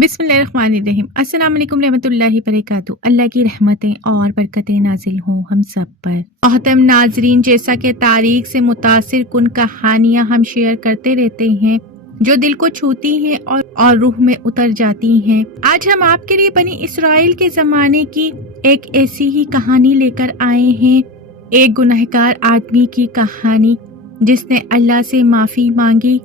बिस्मिल्लाहिर्रहमानिर्रहीम। अस्सलाम वालेकुम रहमतुल्लाहि वबरकातुहू। अल्लाह की रहमतें और बरकतें नाजिल हों हम सब पर। मोहतरम नाजरीन, जैसा कि तारीख से मुतासिर कुन कहानियाँ हम शेयर करते रहते हैं जो दिल को छूती हैं और रूह में उतर जाती हैं, आज हम आपके लिए बनी इसराइल के ज़माने की एक ऐसी ही कहानी लेकर आए हैं। एक गुनहगार आदमी की कहानी जिसने अल्लाह से माफ़ी मांगी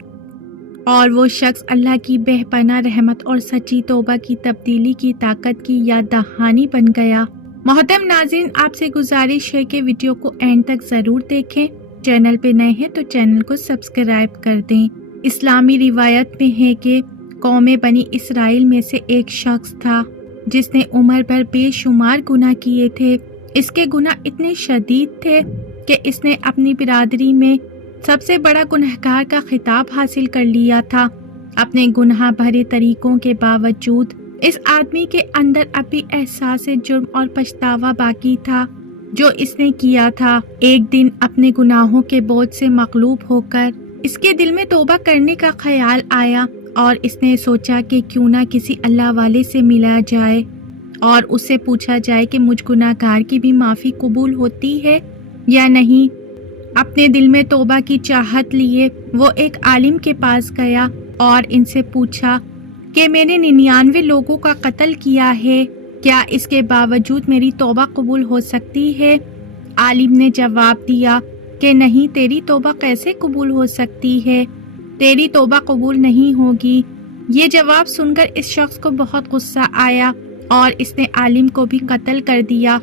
और वो शख्स अल्लाह की बेपनाह रहमत और सच्ची तौबा की तब्दीली की ताकत की याद दहानी बन गया। मोहतरम नाज़रीन, आपसे गुजारिश है कि वीडियो को एंड तक ज़रूर देखें। चैनल पे नए हैं तो चैनल को सब्सक्राइब कर दें। इस्लामी रिवायत में है कि कौम बनी इसराइल में से एक शख्स था जिसने उम्र भर बेशुमार गुनाह किए थे। इसके गुनाह इतने शदीद थे कि इसने अपनी बिरादरी में सबसे बड़ा गुनहगार का खिताब हासिल कर लिया था। अपने गुनाह भरे तरीकों के बावजूद इस आदमी के अंदर अभी एहसास जुर्म और पछतावा बाकी था जो इसने किया था। एक दिन अपने गुनाहों के बोझ से मकलूब होकर इसके दिल में तौबा करने का ख्याल आया और इसने सोचा कि क्यों ना किसी अल्लाह वाले से मिला जाए और उससे पूछा जाए कि मुझ गुनाहगार की भी माफ़ी कबूल होती है या नहीं। अपने दिल में तौबा की चाहत लिए वो एक आलिम के पास गया और इनसे पूछा कि मैंने 99 लोगों का कत्ल किया है, क्या इसके बावजूद मेरी तौबा कबूल हो सकती है? आलिम ने जवाब दिया कि नहीं, तेरी तौबा कैसे कबूल हो सकती है, तेरी तौबा कबूल नहीं होगी। ये जवाब सुनकर इस शख्स को बहुत गुस्सा आया और इसने आलिम को भी कत्ल कर दिया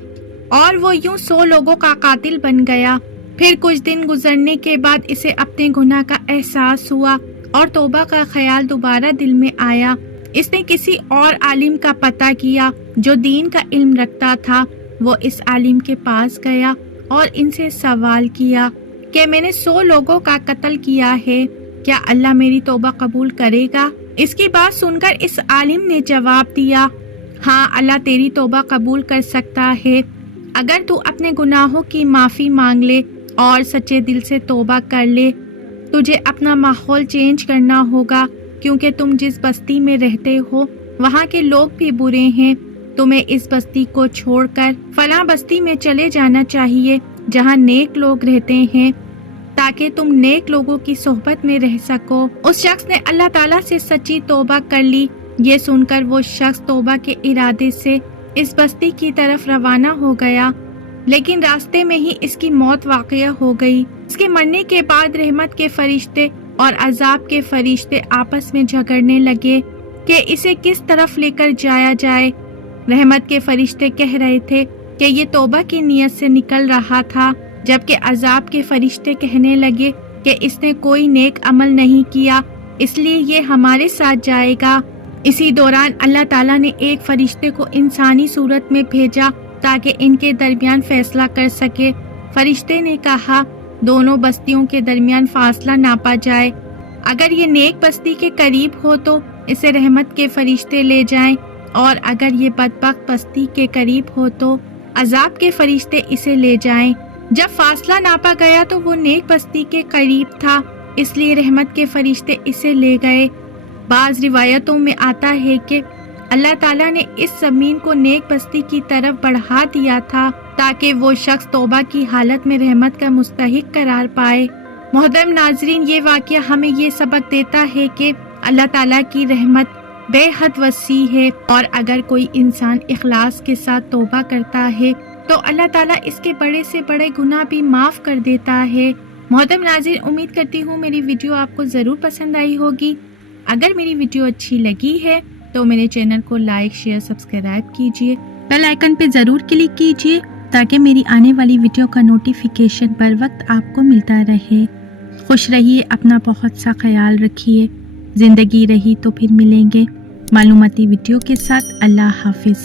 और वो यूं 100 लोगों का कातिल बन गया। फिर कुछ दिन गुजरने के बाद इसे अपने गुनाह का एहसास हुआ और तौबा का ख्याल दोबारा दिल में आया। इसने किसी और आलिम का पता किया जो दीन का इल्म रखता था। वो इस आलिम के पास गया और इनसे सवाल किया कि मैंने 100 लोगों का कत्ल किया है, क्या अल्लाह मेरी तौबा कबूल करेगा? इसकी बात सुनकर इस आलिम ने जवाब दिया, हाँ, अल्लाह तेरी तौबा कबूल कर सकता है अगर तू अपने गुनाहों की माफ़ी मांग ले और सच्चे दिल से तौबा कर ले। तुझे अपना माहौल चेंज करना होगा क्योंकि तुम जिस बस्ती में रहते हो वहाँ के लोग भी बुरे हैं। तुम्हें इस बस्ती को छोड़कर फलां बस्ती में चले जाना चाहिए जहाँ नेक लोग रहते हैं ताकि तुम नेक लोगों की सोहबत में रह सको। उस शख्स ने अल्लाह ताला से सच्ची तौबा कर ली। ये सुनकर वो शख्स तौबा के इरादे से इस बस्ती की तरफ रवाना हो गया, लेकिन रास्ते में ही इसकी मौत वाक़या हो गई। इसके मरने के बाद रहमत के फरिश्ते और अजाब के फरिश्ते आपस में झगड़ने लगे कि इसे किस तरफ लेकर जाया जाए। रहमत के फरिश्ते कह रहे थे कि ये तौबा की नीयत से निकल रहा था, जबकि अजाब के फरिश्ते कहने लगे कि इसने कोई नेक अमल नहीं किया, इसलिए ये हमारे साथ जाएगा। इसी दौरान अल्लाह ताला ने एक फरिश्ते को इंसानी सूरत में भेजा ताकि इनके दरमियान फैसला कर सके। फरिश्ते ने कहा, दोनों बस्तियों के दरमियान फासला नापा जाए। अगर ये नेक बस्ती के करीब हो तो इसे रहमत के फरिश्ते ले जाएं और अगर ये बदबख्त बस्ती के करीब हो तो अजाब के फरिश्ते इसे ले जाएं। जब फासला नापा गया तो वो नेक बस्ती के करीब था, इसलिए रहमत के फरिश्ते इसे ले गए। बाज़ रिवायतों में आता है कि अल्लाह ताला ने इस ज़मीन को नेक बस्ती की तरफ बढ़ा दिया था ताकि वो शख्स तौबा की हालत में रहमत का मुस्तहिक करार पाए। मोहतरम नाजरीन, ये वाक़या हमें ये सबक देता है कि अल्लाह ताला की रहमत बेहद वसी है और अगर कोई इंसान इखलास के साथ तौबा करता है तो अल्लाह ताला इसके बड़े से बड़े गुनाह भी माफ़ कर देता है। मोहतरम नाज़रीन, उम्मीद करती हूँ मेरी वीडियो आपको ज़रूर पसंद आई होगी। अगर मेरी वीडियो अच्छी लगी है तो मेरे चैनल को लाइक, शेयर, सब्सक्राइब कीजिए। बेल आइकन पे ज़रूर क्लिक कीजिए ताकि मेरी आने वाली वीडियो का नोटिफिकेशन बर वक्त आपको मिलता रहे। खुश रहिए, अपना बहुत सा ख्याल रखिए। ज़िंदगी रही तो फिर मिलेंगे मालूमाती वीडियो के साथ। अल्लाह हाफिज़।